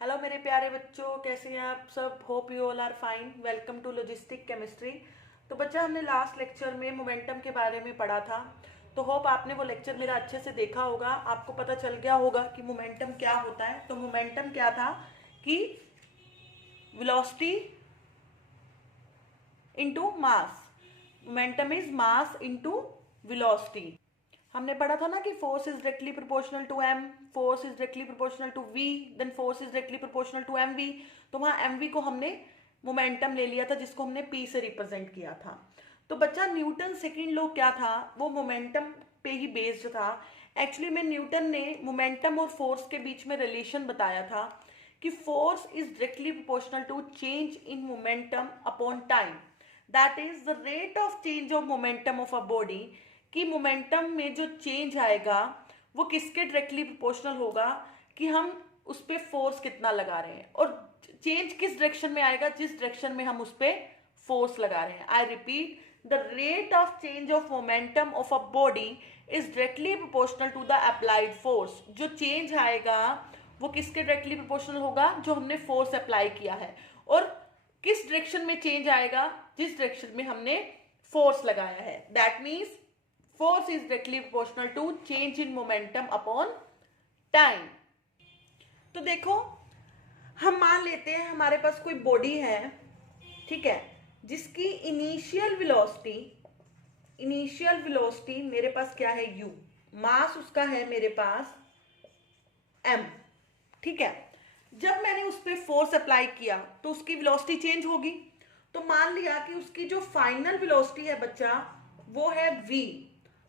Hello मेरे प्यारे बच्चों, कैसे हैं आप सब। Hope you all are fine. Welcome to logistic chemistry. तो बच्चा, हमने लास्ट लेक्चर में मोमेंटम के बारे में पढ़ा था। तो होप आपने वो लेक्चर मेरा अच्छे से देखा होगा, आपको पता चल गया होगा कि मोमेंटम क्या होता है। तो मोमेंटम क्या था कि velocity into mass. Momentum is mass into velocity. हमने पढ़ा था ना कि force is directly proportional to M, force is directly proportional to V, then force is directly proportional to M V. तो वहां एम वी को हमने मोमेंटम ले लिया था, जिसको हमने पी से रिप्रेजेंट किया था। तो बच्चा, न्यूटन सेकेंड लॉ क्या था, वो मोमेंटम पे ही बेस्ड था। एक्चुअली में न्यूटन ने मोमेंटम और फोर्स के बीच में रिलेशन बताया था कि force is directly proportional to change in momentum upon time. That is the rate of change of momentum of a body, कि मोमेंटम में जो चेंज आएगा वो किसके डायरेक्टली प्रोपोर्शनल होगा, कि हम उस पर फोर्स कितना लगा रहे हैं, और चेंज किस डायरेक्शन में आएगा, जिस डायरेक्शन में हम उस पर फोर्स लगा रहे हैं। I repeat, the rate of change of momentum of a body is directly proportional to the applied force. जो चेंज आएगा वो किसके डायरेक्टली प्रोपोर्शनल होगा, जो हमने फोर्स अप्लाई किया है। और किस डायरेक्शन में चेंज आएगा, जिस डायरेक्शन में हमने फोर्स लगाया है। That means force is directly proportional to change in momentum upon time। तो देखो, हम मान लेते हैं हमारे पास कोई बॉडी है, ठीक है, जिसकी इनिशियल वेलोसिटी मेरे पास क्या है, u। मास उसका है मेरे पास m, ठीक है। जब मैंने उस पर फोर्स अप्लाई किया तो उसकी वेलोसिटी चेंज होगी। तो मान लिया कि उसकी जो फाइनल वेलोसिटी है बच्चा, वो है v।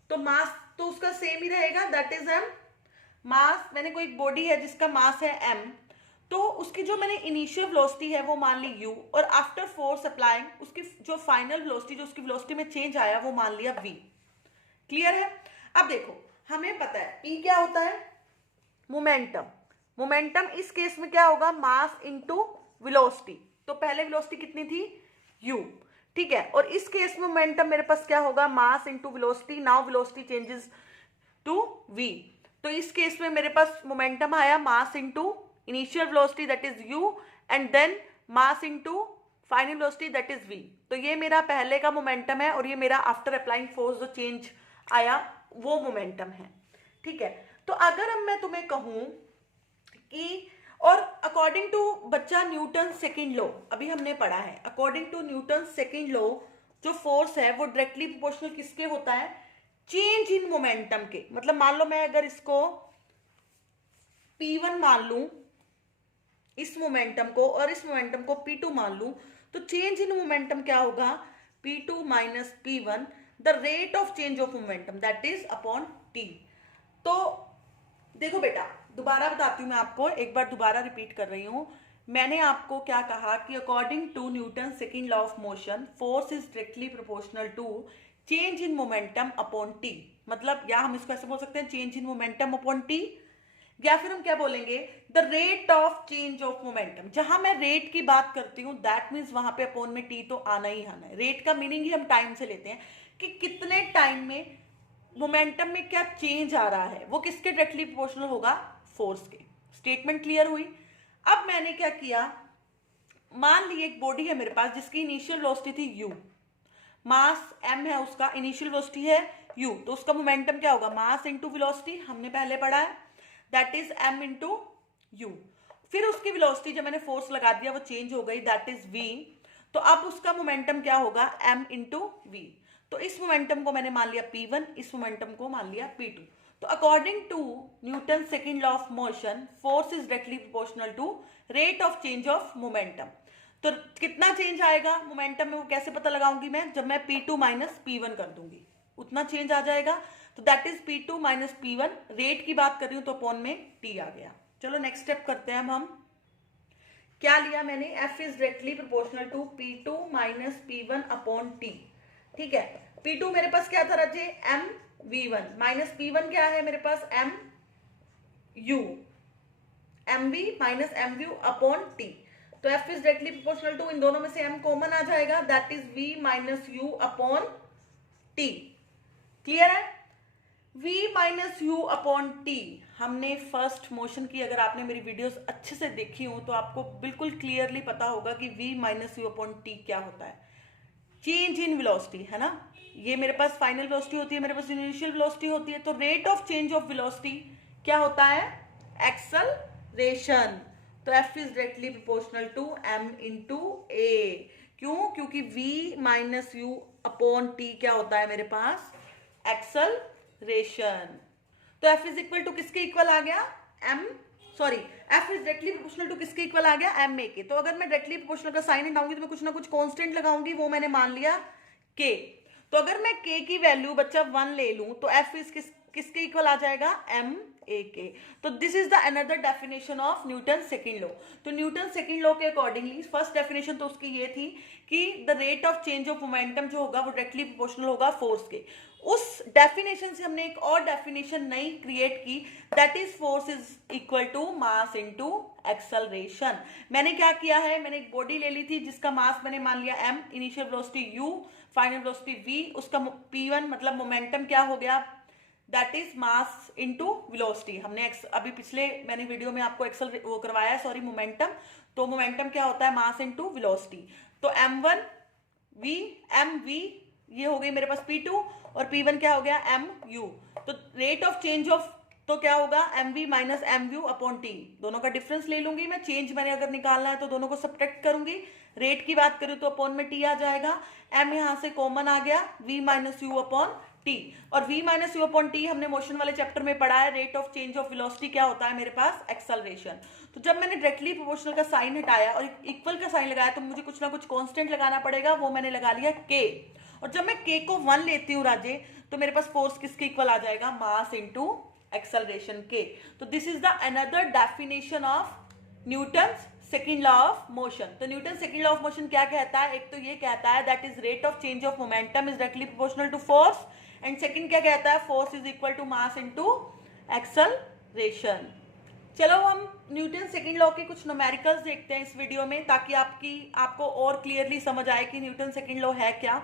तो मास तो उसका सेम ही रहेगा, दैट इज m। मास, मैंने कोई बॉडी है जिसका मास है m, तो उसकी जो मैंने इनिशियल वेलोसिटी है वो मान ली u, और आफ्टर फोर्स अप्लाइंग उसकी जो फाइनल वेलोसिटी, जो उसकी वेलोसिटी में चेंज आया, वो मान लिया v। क्लियर है। अब देखो, हमें पता है p क्या होता है, मोमेंटम। मोमेंटम इस केस में क्या होगा, मास इनटू वेलोसिटी। तो पहले वेलोसिटी कितनी थी, u, ठीक है। और इस केस में मोमेंटम मेरे पास क्या होगा, mass into velocity. Now velocity changes to v। तो इस केस में मेरे पास मोमेंटम आया mass into initial velocity that is u, and then mass into final velocity that is v। तो ये मेरा पहले का मोमेंटम है, और ये मेरा आफ्टर अप्लाइंग फोर्स जो चेंज आया वो मोमेंटम है, ठीक है। तो अगर अब मैं तुम्हें कहूं कि, और अकॉर्डिंग टू बच्चा न्यूटन सेकेंड लॉ अभी हमने पढ़ा है, according to Newton second law जो फोर्स है वो डायरेक्टली प्रोपोर्शनल किसके होता है, चेंज इन मोमेंटम के। मतलब मान लो मैं अगर इसको P1 मान लूं, इस मोमेंटम को, और इस मोमेंटम को P2 मान लूं, तो चेंज इन मोमेंटम क्या होगा, P2 minus P1, the rate of change of momentum that is upon T। तो देखो बेटा, दोबारा बताती हूं मैं आपको, एक बार दोबारा रिपीट कर रही हूं। मैंने आपको क्या कहा कि according to Newton second law of motion, force is directly proportional to change in momentum upon T. मतलब या हम इसको ऐसे बोल सकते हैं, change in momentum upon T, या फिर हम क्या बोलेंगे, the rate of change of momentum. जहां मैं रेट की बात करती हूं, दैट मीन्स वहां पे अपॉन में टी तो आना ही आना है। रेट का मीनिंग ही हम टाइम से लेते हैं, कि कितने टाइम में मोमेंटम में क्या चेंज आ रहा है, वो किसके डायरेक्टली प्रोपोर्शनल होगा, फोर्स के। स्टेटमेंट क्लियर हुई। अब मैंने क्या किया, मान ली एक बॉडी है मेरे पास जिसकी इनिशियल वेलोसिटी थी u, मास m है, उसका इनिशियल वेलोसिटी है u, तो उसका मोमेंटम क्या होगा, मास इंटू वेलोसिटी, हमने पहले पढ़ा है, that is m into you. फिर उसकी वेलोसिटी जब मैंने फोर्स लगा दिया वो चेंज हो गई, दैट इज v। तो अब उसका मोमेंटम क्या होगा, m इंटू वी। तो इस मोमेंटम को मैंने मान लिया P1, इस मोमेंटम को मान लिया P2। तो according to Newton second law of motion, force is directly proportional to rate of change of momentum. तो कितना चेंज आएगा मोमेंटम में, वो कैसे पता लगाऊंगी मैं, जब मैं P2 माइनस P1 कर दूंगी, उतना चेंज आ जाएगा। तो that is P2 minus P1। Rate की बात कर रही हूं तो अपॉन में T आ गया। चलो नेक्स्ट स्टेप करते हैं। हम क्या लिया मैंने, F is directly proportional to P2 minus P1 upon T, ठीक है। P2 मेरे पास क्या था राजे, M V1, माइनस P1 क्या है मेरे पास, M U, MV minus MV upon T। तो F is directly proportional to, इन दोनों में से M कॉमन आ जाएगा, that is V minus U upon T। Clear है। v minus u upon t, हमने फर्स्ट मोशन की, अगर आपने मेरी वीडियोस अच्छे से देखी हो तो आपको बिल्कुल क्लियरली पता होगा कि v minus u upon t क्या होता है। चेंज इन वेलोसिटी है ना, ये मेरे पास फाइनल वेलोसिटी होती है, मेरे पास इनिशियल वेलोसिटी होती है, तो rate of change of velocity क्या होता है, एक्सेलरेशन। तो f is directly proportional to m into a. क्यों? क्योंकि v minus u upon t क्या होता है मेरे पास, एक्सेलरेशन। तो f इज इक्वल टू किसके इक्वल आ गया, m, sorry f is directly proportional to किसके इक्वल आ गया, m a के। तो अगर मैं डायरेक्टली प्रोपोर्शनल का साइन हटाऊंगी तो मैं कुछ ना कुछ कांस्टेंट लगाऊंगी, वो मैंने मान लिया k। तो अगर मैं k की वैल्यू बच्चा 1 ले लूं तो f इज किसके इक्वल आ जाएगा, m a के। तो this is the another definition of Newton second law. तो न्यूटन सेकंड लॉ के अकॉर्डिंगली फर्स्ट डेफिनेशन तो उसकी ये थी कि the rate of change of momentum जो होगा वो डायरेक्टली प्रोपोर्शनल होगा फोर्स के। उस डेफिनेशन से हमने एक और डेफिनेशन नई क्रिएट की, that is force is equal to mass into acceleration. मैंने क्या किया है, मैंने एक बॉडी ले ली थी जिसका मास मैंने मान लिया m, initial velocity u, final velocity v, उसका p1 मतलब मोमेंटम क्या हो गया, that is mass into velocity. हमने अभी पिछले मैंने वीडियो में आपको एक्सेल वो करवाया है, सॉरी मोमेंटम। तो मोमेंटम क्या होता है, मास इनटू वेलोसिटी। तो m1 v mv, ये हो गई मेरे पास p2, और p1 क्या हो गया, mu। तो रेट ऑफ चेंज ऑफ तो क्या होगा, mv minus mu upon t, दोनों का डिफरेंस ले लूंगी मैं। चेंज मैंने अगर निकालना है तो दोनों को सब्ट्रैक्ट करूंगी। रेट की बात करूं तो अपॉन में t आ जाएगा, m यहां से कॉमन आ गया, v minus u upon T. और v minus u upon t हमने मोशन वाले चैप्टर में पढ़ा है, rate of change of velocity क्या होता है मेरे पास, एक्सेलरेशन। तो जब मैंने डायरेक्टली प्रोपोर्शनल का साइन हटाया और इक्वल का साइन लगाया तो मुझे कुछ ना कुछ कांस्टेंट लगाना पड़ेगा, वो मैंने लगा लिया k। और जब मैं k को 1 लेती हूँ राजे, तो मेरे पास फोर्स किसके इक्वल आ जाएगा, मास इनटू एक्सेलरेशन k। तो this is the another definition of Newton second law of motion. तो Newton second law of motion क्या कहता है, एक तो ये कहता है that is rate of change of momentum is directly proportional to force, and second क्या कहता है, force is equal to mass into acceleration. चलो हम न्यूटन सेकेंड लॉ के कुछ न्यूमेरिकल्स देखते हैं इस वीडियो में, ताकि आपको और क्लियरली समझ आए कि न्यूटन सेकेंड लॉ है क्या।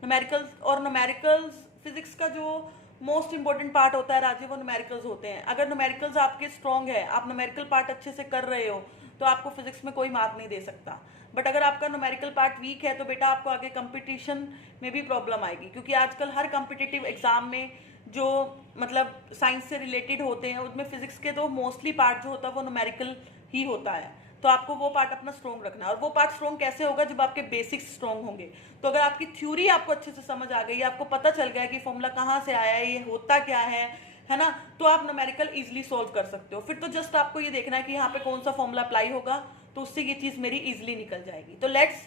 न्यूमेरिकल्स और न्यूमेरिकल्स फिजिक्स का जो मोस्ट इंपॉर्टेंट पार्ट होता है राजीव, वो न्यूमेरिकल्स होते हैं। अगर न्यूमेरिकल्स आपके स्ट्रॉन्ग है, आप न्यूमेरिकल पार्ट अच्छे से कर रहे हो, तो आपको फिजिक्स में कोई मार्क नहीं दे सकता। बट अगर आपका न्यूमेरिकल पार्ट वीक है तो बेटा आपको आगे कंपटीशन में भी प्रॉब्लम आएगी, क्योंकि आजकल हर कॉम्पिटिटिव एग्जाम में जो मतलब साइंस से रिलेटेड होते हैं उसमें फिजिक्स के तो मोस्टली पार्ट जो होता है वो न्यूमेरिकल ही होता है। तो आपको वो पार्ट अपना स्ट्रॉन्ग रखना है, और वो पार्ट स्ट्रॉन्ग कैसे होगा, जब आपके बेसिक्स स्ट्रॉन्ग होंगे। तो अगर आपकी थ्योरी आपको अच्छे से समझ आ गई, आपको पता चल गया कि फॉर्मूला कहाँ से आया है, ये होता क्या है ना, तो आप न्यूमेरिकल इजीली सॉल्व कर सकते हो। फिर तो जस्ट आपको ये देखना है कि यहाँ पे कौन सा फॉर्मूला अप्लाई होगा, तो उससे ये चीज मेरी इजीली निकल जाएगी। तो लेट्स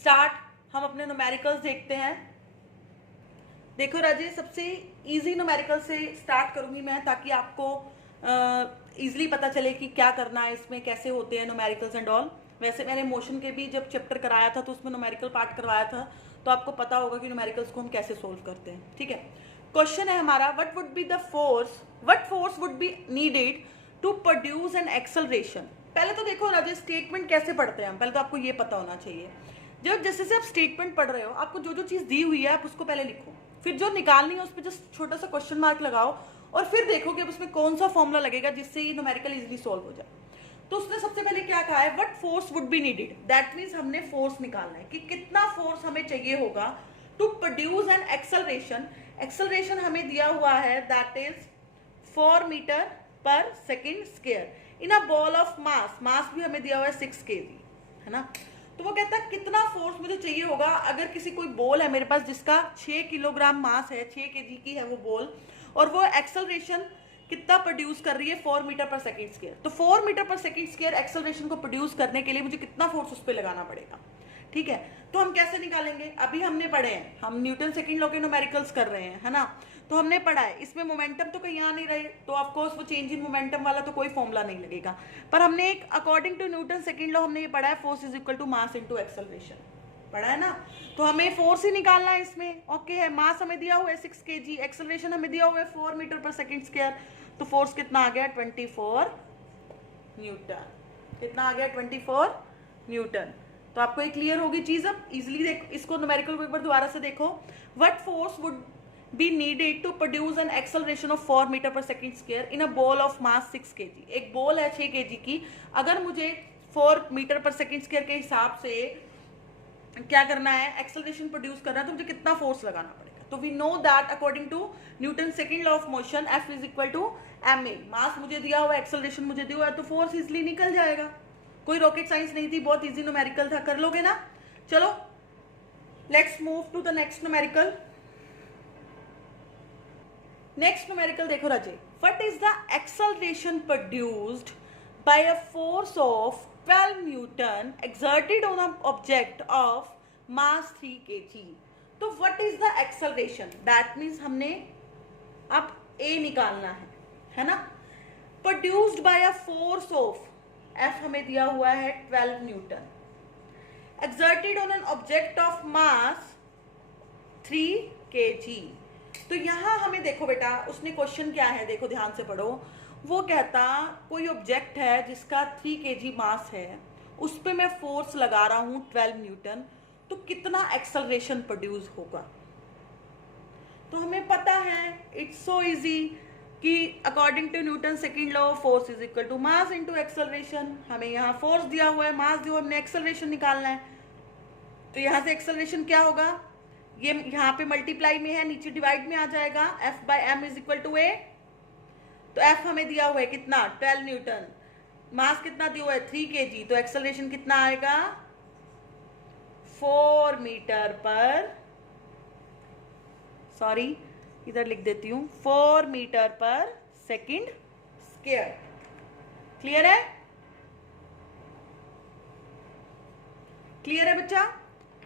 स्टार्ट, हम अपने न्यूमेरिकल्स देखते हैं। देखो राजे, सबसे इजी न्यूमेरिकल से स्टार्ट करूंगी मैं, ताकि आपको इजीली पता चले कि क्या करना है इसमें, कैसे होते हैं न्यूमेरिकल्स एंड ऑल। वैसे मैंने मोशन के भी जब चैप्टर कराया था तो उसमें न्यूमेरिकल पार्ट करवाया था, तो आपको पता होगा कि न्यूमेरिकल्स को हम कैसे सोल्व करते हैं। ठीक है, क्वेश्चन है हमारा, what would be the force, what force would be needed to produce an acceleration. पहले तो देखो राजे, स्टेटमेंट कैसे पढ़ते हैं हम, पहले तो आपको ये पता होना चाहिए। जब जैसे से आप स्टेटमेंट पढ़ रहे हो, आपको जो जो चीज दी हुई है आप उसको पहले लिखो, फिर जो निकालनी है उस पर जस्ट छोटा सा क्वेश्चन मार्क लगाओ, और फिर देखो कि उसमें कौन सा फॉर्मूला लगेगा जिससे ये न्यूमेरिकल इजीली सॉल्व हो जाए। तो उसने सबसे पहले क्या कहा है, what force would be needed, that means हमने फोर्स निकालना है कि कितना फोर्स हमें चाहिए होगा to produce an acceleration. Acceleration हमें दिया हुआ है that is 4 metre per second square in a ball of mass, mass भी हमें दिया हुआ है 6 kg, है ना। तो वो कहता है कितना फोर्स मुझे चाहिए होगा, अगर किसी कोई बॉल है मेरे पास जिसका 6 किलोग्राम मास है, 6 kg की है वो बॉल, और वो एक्सेलरेशन कितना प्रोड्यूस कर रही है, 4 मीटर पर सेकेंड स्क्वायर। तो 4 metre per second square acceleration को प्रोड्यूस करने के लिए मुझे कितना फोर्स उस पर लगाना पड़ेगा। ठीक है, तो हम कैसे निकालेंगे, अभी हमने पढ़े हैं, हम न्यूटन सेकेंड लॉ के न्यूमेरिकल्स कर रहे हैं, है ना। तो हमने पढ़ा है, इसमें मोमेंटम तो कहीं आ नहीं रहे, तो ऑफकोर्स वो चेंज इन मोमेंटम वाला तो कोई फॉर्मूला नहीं लगेगा। पर हमने एक according to Newton second law हमने ये पढ़ा है, force is equal to mass into acceleration, पढ़ा है ना। तो हमें फोर्स ही निकालना है इसमें, ओके है। मास हमें दिया हुआ है 6 kg, एक्सेलरेशन हमें दिया हुआ है 4 मीटर पर सेकेंड स्क्वायर, तो फोर्स कितना आ गया, 24 न्यूटन। कितना आ गया, 24 न्यूटन। तो आपको ये क्लियर होगी चीज। अब इजिली देखो, इसको न्यूमेरिकल को एक बार दोबारा से देखो, what force would be needed to produce an acceleration of 4 metre per second square in a ball of mass 6 kg। एक बॉल है 6 kg की, अगर मुझे 4 मीटर पर सेकेंड स्क्वायर के हिसाब से क्या करना है, एक्सेलरेशन प्रोड्यूस करना है, तो मुझे कितना फोर्स लगाना पड़ेगा। तो we know that according to Newton second law of motion F is equal to ma। Mass मुझे दिया हुआ है, एक्सेलरेशन मुझे दिया हुआ है, तो फोर्स इजिली निकल जाएगा। कोई रॉकेट साइंस नहीं थी, बहुत इजी न्यूमेरिकल था, कर लोगे ना। चलो let's move to the next numerical. Next numerical देखो Raje, what is the acceleration produced by a force of 12 newton exerted on a object of mass 3 kg। तो what is the acceleration, that means हमने अब a निकालना है ना। Produced by a force of, F हमें दिया हुआ है 12 newton, exerted on an object of mass 3 kg। तो यहां हमें देखो बेटा, उसने क्वेश्चन क्या है, देखो ध्यान से पढ़ो। वो कहता कोई ऑब्जेक्ट है जिसका 3 kg मास है, उस पर मैं फोर्स लगा रहा हूं 12 न्यूटन, तो कितना एक्सेलरेशन प्रोड्यूस होगा। तो हमें पता है, इट्स सो इजी कि according to Newton second law, force is equal to mass into acceleration. हमें यहाँ फोर्स दिया हुआ है, मास दिया हुआ है, हमने एक्सेलरेशन निकालना है। तो यहाँ से एक्सेलरेशन क्या होगा, ये यहाँ पे मल्टीप्लाई में है, नीचे डिवाइड में आ जाएगा, F by m is equal to a. तो F हमें दिया हुआ है कितना, 12 न्यूटन, मास कितना दिया हुआ है 3 kg, तो एक्सेलरेशन कितना आएगा 4 मीटर पर, सॉरी इधर लिख देती हूं, 4 metre per second square. Clear है, क्लियर है बच्चा।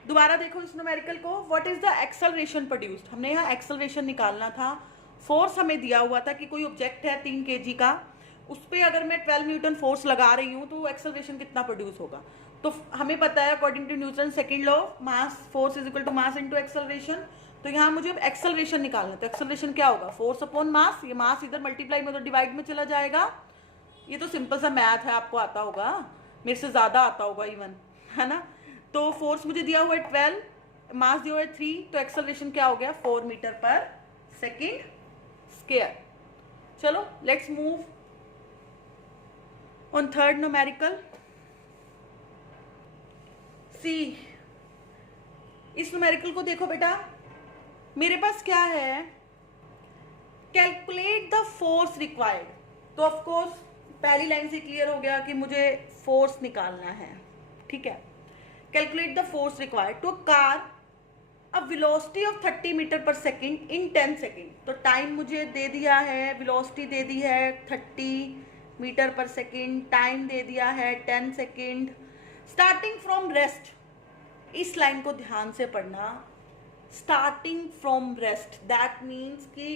दोबारा देखो इस न्यूमेरिकल को, what is the acceleration produced. हमने यहाँ एक्सेलरेशन निकालना था, फोर्स हमें दिया हुआ था कि कोई ऑब्जेक्ट है 3 kg का, उस पर अगर मैं 12 न्यूटन फोर्स लगा रही हूँ तो एक्सेलरेशन कितना प्रोड्यूस होगा। तो हमें पता है according to Newton second law, mass force is equal to mass into acceleration. तो यहाँ मुझे अब एक्सेलरेशन निकालना है, तो एक्सेलरेशन क्या होगा, फोर्स अपॉन मास, ये मास इधर मल्टीप्लाई में तो डिवाइड में चला जाएगा। ये तो सिंपल सा मैथ है, आपको आता होगा, मेरे से ज्यादा आता होगा इवन, है ना। तो फोर्स मुझे दिया हुआ है 12, मास दिया हुआ है 3, तो एक्सेलरेशन क्या हो गया 4 मीटर पर सेकेंड स्क्वायर। चलो let's move on third numerical. See, इस न्यूमेरिकल को देखो बेटा, मेरे पास क्या है, कैलकुलेट द फोर्स रिक्वायर्ड। तो ऑफ कोर्स पहली लाइन से क्लियर हो गया कि मुझे फोर्स निकालना है, ठीक है। Calculate the force required to car a velocity of 30 metre per second in 10 second. तो टाइम मुझे दे दिया है, वेलोसिटी दे दी है 30 मीटर पर सेकेंड, टाइम दे दिया है 10 सेकेंड, स्टार्टिंग फ्रॉम रेस्ट। इस लाइन को ध्यान से पढ़ना, starting from rest, that means कि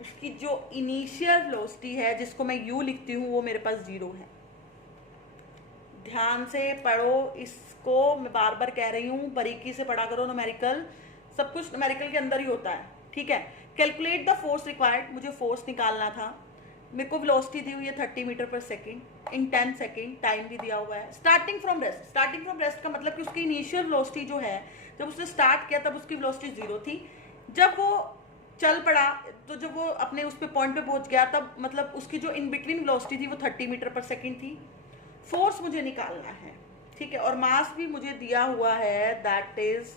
उसकी जो इनिशियल वेलोसिटी है, जिसको मैं यू लिखती हूँ, वो मेरे पास 0 है। ध्यान से पढ़ो इसको, मैं बार बार कह रही हूँ, बारीकी से पढ़ा करो न्यूमेरिकल, सब कुछ न्यूमेरिकल के अंदर ही होता है, ठीक है। कैलकुलेट द फोर्स रिक्वायर्ड, मुझे फोर्स निकालना था, मेरे को वेलोसिटी दी हुई है 30 metre per second in 10 second, time भी दिया हुआ है। Starting from rest, starting from rest का मतलब कि उसकी इनिशियल वेलोसिटी जो है, जब उसने स्टार्ट किया तब उसकी वेलोसिटी 0 थी, जब वो चल पड़ा, तो जब वो अपने उस पे पॉइंट पे पहुंच गया, तब मतलब उसकी जो इन बिटवीन वेलोसिटी थी वो 30 मीटर पर सेकेंड थी। फोर्स मुझे निकालना है, ठीक है, और मास भी मुझे दिया हुआ है, दैट इज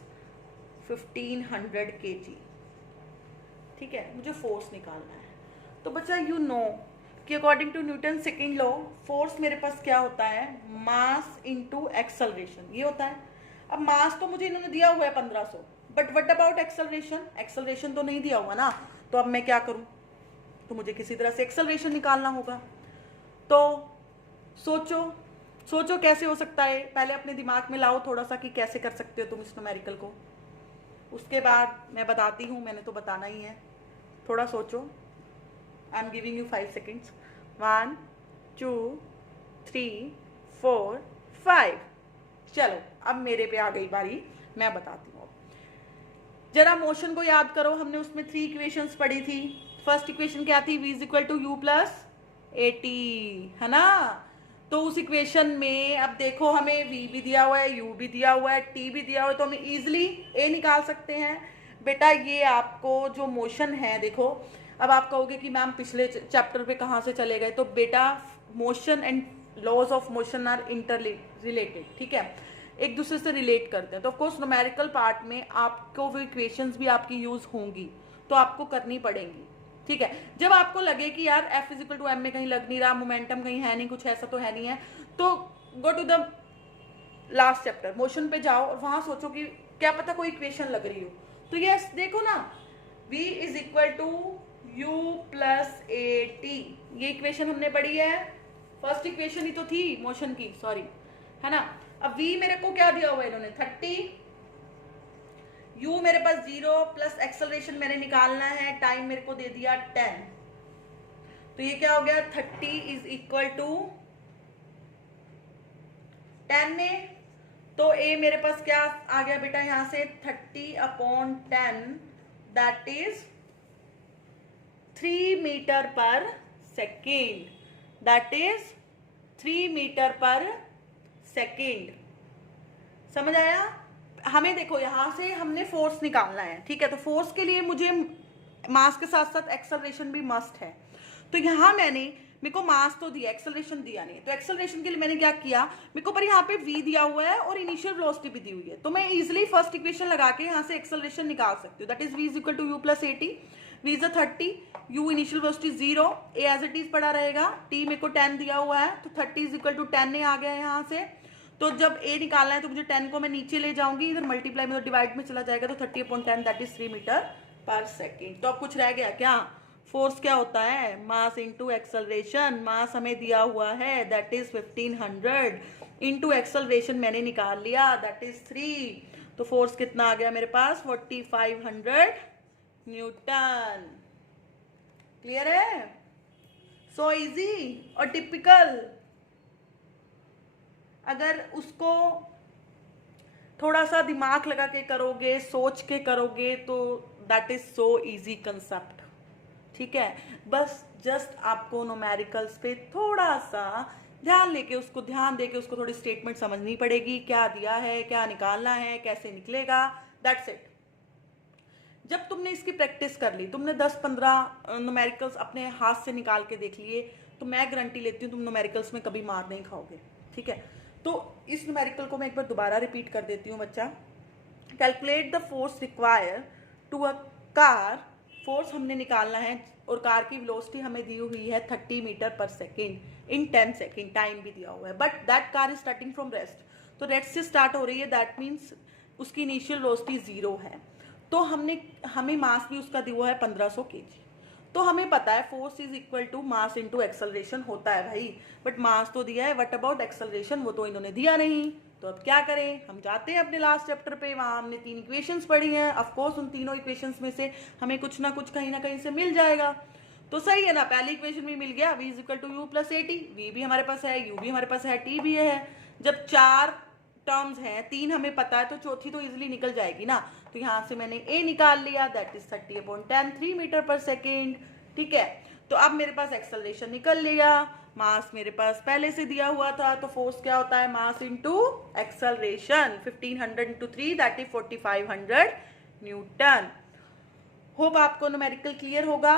1500 kg, ठीक है, मुझे फोर्स निकालना है। तो बच्चा यू नो कि according to Newton second law, force मेरे पास क्या होता है, मास इनटू एक्सेलरेशन, ये होता है। अब मास तो मुझे इन्होंने दिया हुआ है 1500, but what about acceleration, acceleration तो नहीं दिया हुआ ना, तो अब मैं क्या करूं, तो मुझे किसी तरह से एक्सेलरेशन निकालना होगा। तो सोचो सोचो कैसे हो सकता है, पहले अपने दिमाग में लाओ थोड़ा सा कि कैसे कर सकते हो तुम इस न्यूमेरिकल को, उसके बाद मैं बताती हूँ, मैंने तो बताना ही है, थोड़ा सोचो। I am giving you 5 seconds, 1 2 3 4 5। चलो अब मेरे पे आ गई बारी, मैं बताती हूँ। जरा मोशन को याद करो, हमने उसमें 3 इक्वेशंस पढ़ी थी। फर्स्ट इक्वेशन क्या थी, v is equal to U plus A T, है ना। तो उस इक्वेशन में अब देखो हमें v भी दिया हुआ है, u भी दिया हुआ है, t भी दिया हुआ है, तो हम इजीली a निकाल सकते हैं। बेटा ये आपको जो मोशन है, देखो अब आप कहोगे कि मैम पिछले चैप्टर पे कहाँ से चले गए, तो बेटा motion and laws of motion are interrelated, ठीक है, एक दूसरे से रिलेट करते हैं। तो ऑफकोर्स न्यूमेरिकल पार्ट में आपको वो इक्वेशंस भी आपकी यूज होंगी, तो आपको करनी पड़ेंगी, ठीक है। जब आपको लगे कि यार F is equal to M में कहीं लग नहीं रहा, मोमेंटम कहीं है नहीं, कुछ ऐसा तो है नहीं है, तो go to the last chapter, motion पे जाओ और वहां सोचो कि क्या पता कोई इक्वेशन लग रही हो। तो यस देखो ना, v is equal to u plus A T, ये इक्वेशन हमने पढ़ी है, फर्स्ट इक्वेशन ही तो थी मोशन की, सॉरी, है ना। अब v मेरे को क्या दिया हुआ है इन्होंने 30, u मेरे पास 0 प्लस एक्सेलरेशन मैंने निकालना है, टाइम मेरे को दे दिया 10, तो ये क्या हो गया 30 इज इक्वल टू 10 में, तो a मेरे पास क्या आ गया बेटा यहां से 30/10, that is 3 metre per second, that is 3 metre per second. समझ आया? हमें देखो यहां से हमने फोर्स निकालना है, ठीक है, तो फोर्स के लिए मुझे मास के साथ साथ एक्सेलरेशन भी मस्ट है। तो यहां मेरे को मास तो दिया, एक्सेलरेशन दिया नहीं, तो एक्सेलरेशन के लिए मैंने क्या किया, मेरे को पर यहाँ पे v दिया हुआ है और इनिशियल वेलोसिटी भी दी हुई है, तो मैं इजिली फर्स्ट इक्वेशन लगा के यहाँ से एक्सेलरेशन निकाल सकती हूँ, that is v is equal to U plus A T, v is 30, u initial velocity 0, a as it is पड़ा रहेगा, t मेरे को 10 दिया हुआ है, तो 30 इज इक्वल टू 10 आ गया है यहाँ से। तो जब a निकालना है तो मुझे 10 को मैं नीचे ले जाऊंगी, इधर मल्टीप्लाई में तो डिवाइड में चला जाएगा, तो 30/10 that is 3 metre per second. तो अब कुछ रह गया क्या, फोर्स क्या होता है, मास इंटू एक्सेलरेशन, मास हमें दिया हुआ है दैट इज 1500 इंटू एक्सेलरेशन मैंने निकाल लिया दैट इज 3, तो फोर्स कितना आ गया मेरे पास 4500 न्यूटन। क्लियर है? सो इजी और टिपिकल, अगर उसको थोड़ा सा दिमाग लगा के करोगे, सोच के करोगे, तो that is so easy concept, ठीक है। बस जस्ट आपको न्यूमेरिकल्स पे थोड़ा सा ध्यान लेके, उसको ध्यान देके उसको थोड़ी स्टेटमेंट समझनी पड़ेगी, क्या दिया है, क्या निकालना है, कैसे निकलेगा, दैट्स इट। जब तुमने इसकी प्रैक्टिस कर ली, तुमने 10-15 न्यूमेरिकल्स अपने हाथ से निकाल के देख लिए, तो मैं गारंटी लेती हूँ तुम न्यूमेरिकल्स में कभी मार नहीं खाओगे, ठीक है। तो इस न्यूमेरिकल को मैं एक बार दोबारा रिपीट कर देती हूँ बच्चा। Calculate the force require to a car, force हमने निकालना है और कार की वेलोसिटी हमें दी हुई है 30 metre per second in 10 second, time भी दिया हुआ है, but that car is starting from rest, तो रेस्ट से स्टार्ट हो रही है, दैट मीन्स उसकी इनिशियल वेलोसिटी 0 है, तो हमें मास भी उसका दिया हुआ है 1500 kg, तो हमें पता है force is equal to mass into acceleration होता है भाई, बट मास तो दिया है, व्हाट अबाउट एक्सेलरेशन, वो तो इन्होंने दिया नहीं, तो अब क्या करें, हम जाते हैं अपने लास्ट चैप्टर पे, वहां हमने 3 इक्वेशंस पढ़ी हैं, ऑफ कोर्स उन तीनों इक्वेशंस में से हमें कुछ ना कुछ कहीं ना कहीं से मिल जाएगा, तो सही है ना, पहली इक्वेशन भी मिल गया, v is equal to U plus A T, V भी हमारे पास है, यू भी हमारे पास है, टी भी है, जब 4 टर्म्स हैं, 3 हमें पता है, तो चौथी तो इजिली निकल जाएगी ना, तो यहाँ से मैंने a निकाल लिया, that is 30/10 3 metre per second, ठीक है। तो अब मेरे पास एक्सेलरेशन निकल लिया, मास मेरे पास पहले से दिया हुआ था, तो फोर्स क्या होता है, मास into acceleration, 1500 into 3 that is 4500 Newton. Hope आपको न्यूमेरिकल क्लियर होगा।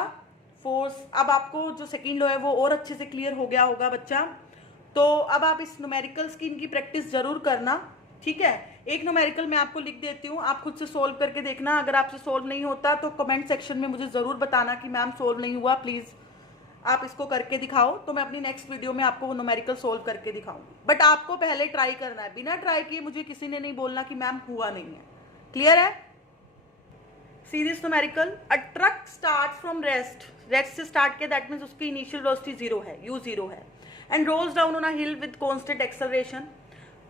फोर्स अब आपको जो सेकेंड लॉ है वो और अच्छे से क्लियर हो गया होगा बच्चा, तो अब आप इस न्यूमेरिकल्स की इनकी प्रैक्टिस जरूर करना, ठीक है। एक न्यूमेरिकल मैं आपको लिख देती हूँ, आप खुद से सोल्व करके देखना, अगर आपसे सोल्व नहीं होता तो कमेंट सेक्शन में मुझे ज़रूर बताना कि मैम सोल्व नहीं हुआ, प्लीज़ आप इसको करके दिखाओ, तो मैं अपनी नेक्स्ट वीडियो में आपको वो न्यूमेरिकल सोल्व करके दिखाऊंगी, बट आपको पहले ट्राई करना है, बिना ट्राई किए मुझे किसी ने नहीं बोलना कि मैम हुआ नहीं है। क्लियर है? See this numerical, a truck start from rest से स्टार्ट किया, दैट मीन्स उसकी इनिशियल वेलोसिटी 0 है, u 0 है, and rolls down on a hill with constant acceleration,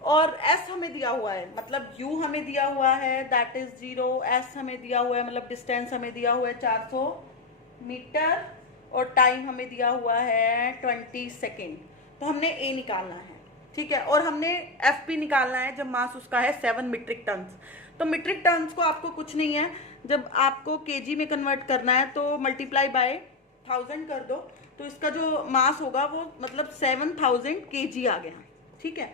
और s हमें दिया हुआ है, मतलब u हमें दिया हुआ है दैट इज 0, s हमें दिया हुआ है, मतलब डिस्टेंस हमें दिया हुआ है 400 मीटर, और टाइम हमें दिया हुआ है 20 सेकेंड, तो हमने a निकालना है, ठीक है, और हमने f भी निकालना है जब मास उसका है 7 मीट्रिक टन्स। तो मीट्रिक टन्स को आपको कुछ नहीं है, जब आपको केजी में कन्वर्ट करना है तो मल्टीप्लाई बाय 1000 कर दो, तो इसका जो मास होगा वो मतलब 7000 kg आ गया, ठीक है।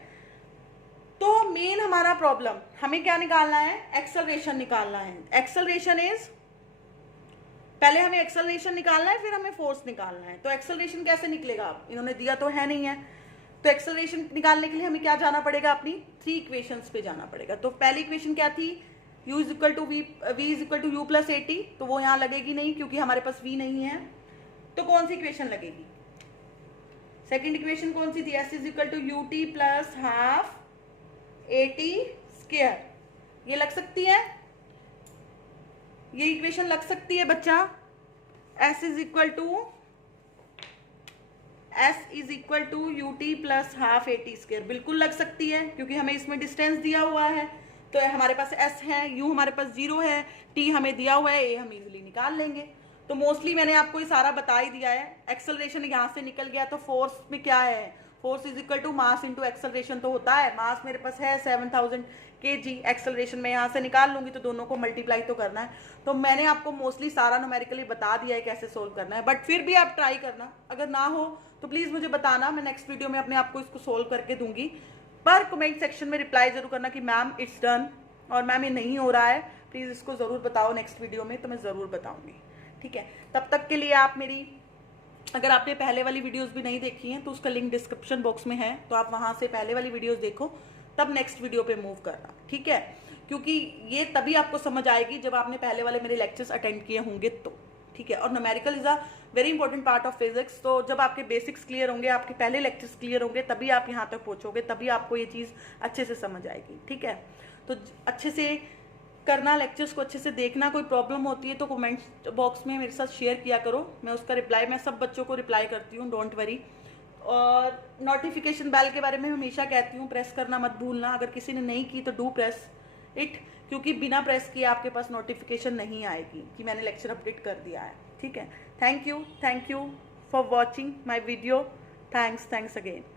तो मेन हमारा प्रॉब्लम, हमें क्या निकालना है, एक्सेलरेशन निकालना है। एक्सेलरेशन इज, पहले हमें एक्सेलरेशन निकालना है, फिर हमें फोर्स निकालना है। तो एक्सेलरेशन कैसे निकलेगा, इन्होंने दिया तो है नहीं है, तो एक्सेलरेशन निकालने के लिए हमें क्या जाना पड़ेगा, अपनी 3 इक्वेशंस पे जाना पड़ेगा। तो पहली इक्वेशन क्या थी, u is equal to V is equal to U plus A T, तो वो यहाँ लगेगी नहीं क्योंकि हमारे पास v नहीं है। तो कौन सी इक्वेशन लगेगी, सेकेंड इक्वेशन कौन सी थी, s is equal to U T plus half A T square, ये लग सकती है, ये इक्वेशन लग सकती है बच्चा। s is equal to U T plus half A T square, बिल्कुल लग सकती है क्योंकि हमें इसमें डिस्टेंस दिया हुआ है। तो हमारे पास s है, u हमारे पास 0 है, t हमें दिया हुआ है, a हम इजीली निकाल लेंगे। तो मोस्टली मैंने आपको ये सारा बता ही दिया है। एक्सेलरेशन यहाँ से निकल गया, तो फोर्स में क्या है, force is equal to mass into acceleration तो होता है। मास मेरे पास है 7000 kg, एक्सेलरेशन में यहाँ से निकाल लूंगी, तो दोनों को मल्टीप्लाई तो करना है। तो मैंने आपको मोस्टली सारा न्यूमेरिकली बता दिया है कैसे सोल्व करना है, बट फिर भी आप ट्राई करना, अगर ना हो तो प्लीज़ मुझे बताना, मैं नेक्स्ट वीडियो में अपने आपको इसको सोल्व करके दूंगी। पर कमेंट सेक्शन में रिप्लाई जरूर करना कि मैम इट्स डन, और मैम ये नहीं हो रहा है, प्लीज़ इसको ज़रूर बताओ नेक्स्ट वीडियो में, तो मैं ज़रूर बताऊँगी। ठीक है, तब तक के लिए आप मेरी, अगर आपने पहले वाली वीडियोस भी नहीं देखी हैं तो उसका लिंक डिस्क्रिप्शन बॉक्स में है, तो आप वहाँ से पहले वाली वीडियोस देखो, तब नेक्स्ट वीडियो पे मूव करना। ठीक है, क्योंकि ये तभी आपको समझ आएगी जब आपने पहले वाले मेरे लेक्चर्स अटेंड किए होंगे तो। ठीक है, और numerical is a very important part of physics, तो जब आपके बेसिक्स क्लियर होंगे, आपके पहले लेक्चर्स क्लियर होंगे, तभी आप यहाँ तक पहुँचोगे, तभी आपको ये चीज़ अच्छे से समझ आएगी। ठीक है, तो अच्छे से करना, लेक्चर्स को अच्छे से देखना। कोई प्रॉब्लम होती है तो कमेंट बॉक्स में मेरे साथ शेयर किया करो, मैं उसका रिप्लाई, मैं सब बच्चों को रिप्लाई करती हूँ, डोंट वरी। और नोटिफिकेशन बेल के बारे में हमेशा कहती हूँ, प्रेस करना मत भूलना, अगर किसी ने नहीं की तो डू प्रेस इट, क्योंकि बिना प्रेस किए आपके पास नोटिफिकेशन नहीं आएगी कि मैंने लेक्चर अपडेट कर दिया है। ठीक है, thank you for watching my video, thanks again.